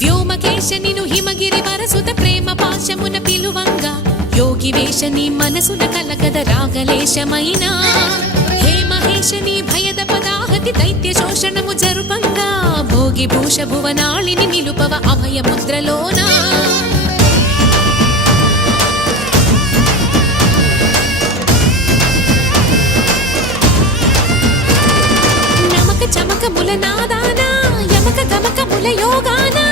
వ్యోమకేశ నిను హిమగిరి వరసుత ప్రేమ పాశమున పిలువంగా. యోగి వేష నీ మనసున కలకద రాగలేశమైనా. హే మహేష నీ భయద పదాహతి దైత్య శోషణము జరుపంగా. భోగి భూష భువనాళిని నిలుపవ అభయ ముద్రలోనా. నమక చమక ముల నాదానా యమక గమక ముల యోగానా